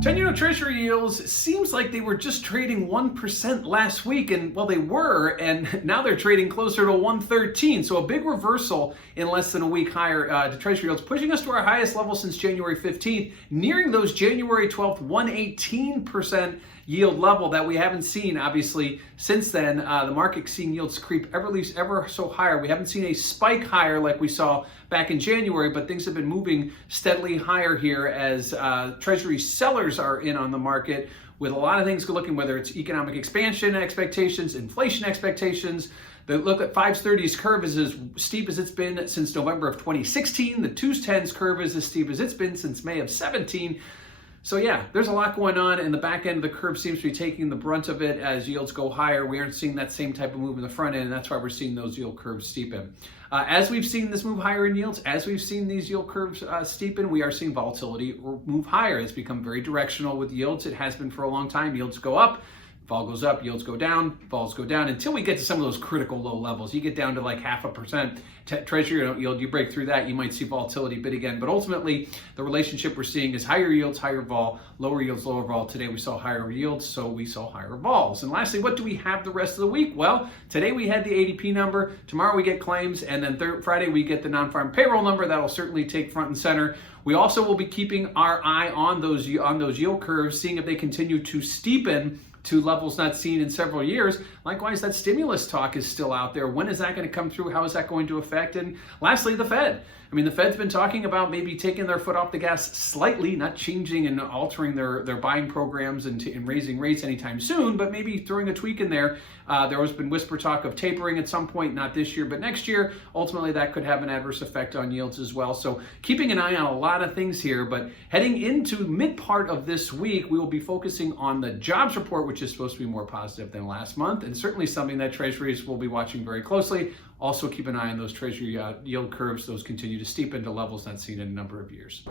10-year Treasury yields seems like they were just trading 1% last week, and well, they were, and now they're trading closer to 113. So a big reversal in less than a week higher to Treasury yields, pushing us to our highest level since January 15th, nearing those January 12th 118% yield level that we haven't seen, obviously, since then. The market seeing yields creep ever so higher. We haven't seen a spike higher like we saw back in January, but things have been moving steadily higher here as Treasury sellers are in on the market with a lot of things looking, whether it's economic expansion expectations, inflation expectations. The look at 530's curve is as steep as it's been since November of 2016. The 210's curve is as steep as it's been since May of 17. So yeah, there's a lot going on, and the back end of the curve seems to be taking the brunt of it as yields go higher. We aren't seeing that same type of move in the front end, and that's why we're seeing those yield curves steepen. As we've seen this move higher in yields, as we've seen these yield curves steepen, we are seeing volatility move higher. It's become very directional with yields. It has been for a long time. Yields go up. Vol goes up, yields go down, vols go down, until we get to some of those critical low levels. You get down to like 0.5% Treasury yield, you break through that, you might see volatility bid again. But ultimately, the relationship we're seeing is higher yields, higher vol, lower yields, lower vol. Today we saw higher yields, so we saw higher vols. And lastly, what do we have the rest of the week? Well, today we had the ADP number, tomorrow we get claims, and then Friday we get the non-farm payroll number. That'll certainly take front and center. We also will be keeping our eye on those yield curves, seeing if they continue to steepen to levels not seen in several years. Likewise, that stimulus talk is still out there. When is that going to come through? How is that going to affect? And lastly, the Fed. I mean, the Fed's been talking about maybe taking their foot off the gas slightly, not changing and altering their buying programs and raising rates anytime soon, but maybe throwing a tweak in there. There has been whisper talk of tapering at some point, not this year, but next year. Ultimately, that could have an adverse effect on yields as well. So keeping an eye on a lot of things here, but heading into mid part of this week, we will be focusing on the jobs report, which is supposed to be more positive than last month, and certainly something that Treasuries will be watching very closely. Also keep an eye on those Treasury yield curves. Those continue to steepen to levels not seen in a number of years.